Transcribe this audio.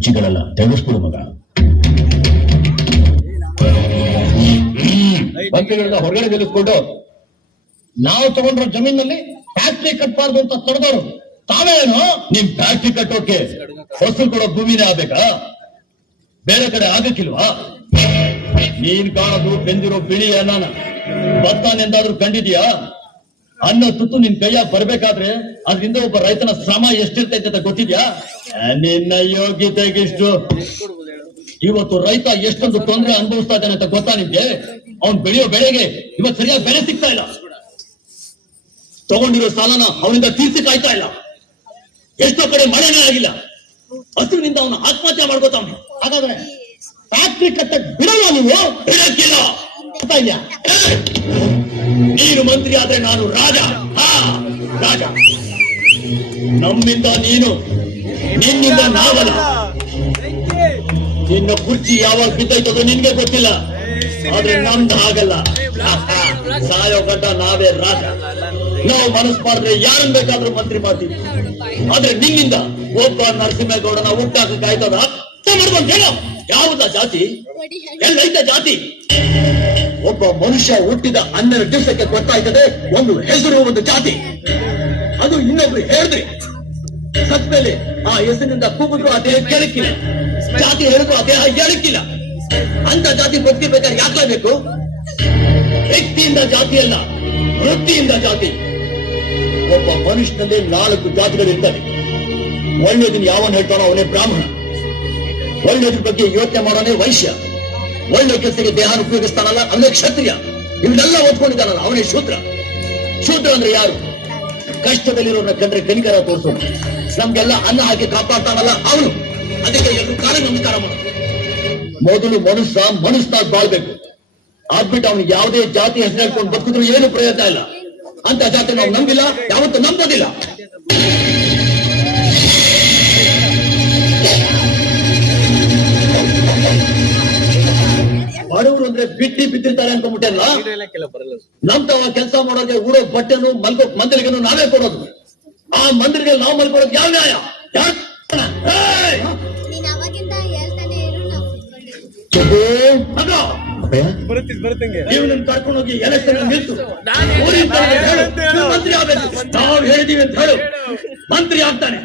ಕುರ್ಚಿಗಳೆಲ್ಲ ತೆಗೆಸ್ಬಿಡು ಮಗ. ಮಂತ್ರಿಗಳನ್ನ ಹೊರಗಡೆ ನಿಲ್ಲಿಸ್ಕೊಂಡು ನಾವು ತಗೊಂಡ್ರ ಜಮೀನಲ್ಲಿ ಫ್ಯಾಕ್ಟ್ರಿ ಕಟ್ಬಾರ್ದು ಅಂತ ತಡೆದವರು ತಾವೇನು? ನಿಮ್ ಫ್ಯಾಕ್ಟ್ರಿ ಕಟ್ಟೋಕೆ ಫಸಲು ಕೊಡೋ ಭೂಮಿನೇ ಆಗ್ಬೇಕಾ? ಬೇರೆ ಕಡೆ ಆಗಕ್ಕಿಲ್ವಾ? ನೀನ್ ಕಾಣೋದು ಬೆಂದಿರೋ ಬಿಳಿ ಅನ್ನನ ಭತ್ತನೆಂದಾದ್ರೂ ಕಂಡಿದ್ಯಾ? ಅನ್ನ ತುತ್ತು ನಿನ್ ಕೈಯಾಗ ಬರ್ಬೇಕಾದ್ರೆ ಅದರಿಂದ ಒಬ್ಬ ರೈತನ ಶ್ರಮ ಎಷ್ಟಿರ್ತೈತೆ ಅಂತ ಗೊತ್ತಿದ್ಯಾ? ನಿನ್ನ ಯೋಗ್ಯತೆಗಿಷ್ಟು. ಇವತ್ತು ರೈತ ಎಷ್ಟೊಂದು ತೊಂದರೆ ಅನುಭವಿಸ್ತಾ ಇದ್ದಾನೆ ಅಂತ ಗೊತ್ತಾ ನಿಮ್ಗೆ? ಅವ್ನ್ ಬೆಳೆಯೋ ಬೆಳೆಗೆ ಇವತ್ತು ಸರಿಯಾಗಿ ಬೆಲೆ ಸಿಗ್ತಾ ಇಲ್ಲ. ತಗೊಂಡಿರೋ ಸಾಲನ ಅವನಿಂದ ತೀರ್ಸಿ ಕಾಯ್ತಾ ಇಲ್ಲ. ಎಷ್ಟೋ ಕಡೆ ಮಳೆನೇ ಆಗಿಲ್ಲ. ಹಸುವಿನಿಂದ ಅವನು ಆತ್ಮಹತ್ಯೆ ಮಾಡ್ಕೋತಾವನೆ. ಹಾಗಾದ್ರೆ ಫ್ಯಾಕ್ಟ್ರಿ ಕಟ್ಟಕ್ ಬಿಡಲ್ಲ ನೀವು? ಬಿಡಕ್ಕಿಲ್ಲ. ನೀನು ಮಂತ್ರಿ ಆದ್ರೆ ನಾನು ರಾಜ. ರಾಜ. ನಮ್ಮಿಂದ ನೀನು, ನಿನ್ನಿಂದ ನಾವಲ್ಲ. ನಿನ್ನ ಕುರ್ಚಿ ಯಾವಾಗ ಬಿದ್ದೈತದೋ ನಿನ್ಗೆ ಗೊತ್ತಿಲ್ಲ. ಆದ್ರೆ ನಮ್ದು ಹಾಗಲ್ಲ. ಸಾಯೋ ಗಂಟ ನಾವೇ ರಾಜ. ನಾವು ಮನಸ್ಸು ಮಾಡಿದ್ರೆ ಯಾರನ್ನ ಬೇಕಾದ್ರೂ ಮಂತ್ರಿ ಮಾಡ್ತೀವಿ. ಆದ್ರೆ ನಿನ್ನಿಂದ ಒಬ್ಬ ನರಸಿಂಹೇಗೌಡನ ಹುಟ್ಟಾಕ ಆಯ್ತದ? ಹೇಳೋ, ಯಾವುದ ಜಾತಿ? ಎಲ್ಲೈತ ಜಾತಿ? ಒಬ್ಬ ಮನುಷ್ಯ ಹುಟ್ಟಿದ 12 ದಿವಸಕ್ಕೆ ಗೊತ್ತಾಯ್ತದೆ ಒಂದು ಹೆಸರು, ಒಂದು ಜಾತಿ. ಅದು ಇನ್ನೊಬ್ರು ಹೇಳಿದ್ರಿ ಸತ್ಮೇಲೆ ಆ ಹೆಸರಿನಿಂದ ಕೂಗಿದ್ರು ಆ ದೇಹ ಕೇಳಕ್ಕಿಲ್ಲ, ಜಾತಿ ಹೇಳಿದ್ರು ಆ ದೇಹ ಹೇಳಕ್ಕಿಲ್ಲ. ಅಂತ ಜಾತಿ ಬದುಕಬೇಕಾದ್ರೆ ಯಾಕಲೇಬೇಕು? ವ್ಯಕ್ತಿಯಿಂದ ಜಾತಿ ಅಲ್ಲ, ವೃತ್ತಿಯಿಂದ ಜಾತಿ. ಒಬ್ಬ ಮನುಷ್ಯನಲ್ಲಿ 4 ಜಾತಿಗಳಿರ್ತವೆ. ಒಳ್ಳೆಯದನ್ನ ಯಾವನ್ ಹೇಳ್ತಾನೋ ಅವನೇ ಬ್ರಾಹ್ಮಣ. ಒಳ್ಳೆಯದ್ರ ಬಗ್ಗೆ ಯೋಚನೆ ಮಾಡೋನೇ ವೈಶ್ಯ. ಒಳ್ಳೆ ಕೆಲಸಕ್ಕೆ ದೇಹನ ಉಪಯೋಗಿಸ್ತಾನಲ್ಲ ಅವನೇ ಕ್ಷತ್ರಿಯ. ಇವನ್ನೆಲ್ಲ ಓದ್ಕೊಂಡಿದ್ದಾನಲ್ಲ ಅವನೇ ಶೂದ್ರ. ಶೂದ್ರ ಅಂದ್ರೆ ಯಾರು? ಕಷ್ಟದಲ್ಲಿರೋನ ಕಂಡ್ರೆ ಕನಿಕರ ತೋರಿಸೋನು. ನಮ್ಗೆಲ್ಲ ಅನ್ನ ಹಾಕಿ ಕಾಪಾಡ್ತಾನಲ್ಲ ಅವನು. ಅದಕ್ಕೆ ಎಲ್ಲರೂ ಕಾಲ ನಮಸ್ಕಾರ ಮಾಡ. ಮೊದಲು ಮನುಷ್ಯನಾಗ ಬಾಳ್ಬೇಕು. ಆಗ್ಬಿಟ್ಟು ಅವನಿಗೆ ಯಾವುದೇ ಜಾತಿ ಹೆಸರು ಹೇಳ್ಕೊಂಡು ಬದುಕಿದ್ರು ಏನು ಪ್ರಯತ್ನ ಇಲ್ಲ. ಅಂತ ಜಾತಿ ನಾವು ನಂಬಿಲ್ಲ, ಯಾವತ್ತೂ ನಂಬೋದಿಲ್ಲ. ಬಡವರು ಅಂದ್ರೆ ಬಿದ್ದಿರ್ತಾರೆ ಅನ್ಕೊಂಡ್ಬಿಟ್ಟೆಲ್ಲ. ನಮ್ತವ ಕೆಲಸ ಮಾಡೋಕೆ ಊಡೋ ಬಟ್ಟೆನು ಮಂದಿರಿಗೆನು ನಾವೇ ಕೊಡೋದು. ಆ ಮಂದಿರಿಗೆ ನಾವು ಮಲ್ಕೊಡೋದು ಯಾವ ನ್ಯಾಯ? ನೀವು ನಿಮ್ ಕರ್ಕೊಂಡು ಹೋಗಿ ಎಲೆಕ್ಷನ್ ನಿಲ್ಸು. ಮಂತ್ರಿ ಆಗ್ಬೇಕು. ನಾವು ಹೇಳಿದೀವಿ ಅಂತ ಹೇಳು, ಮಂತ್ರಿ ಆಗ್ತಾನೆ.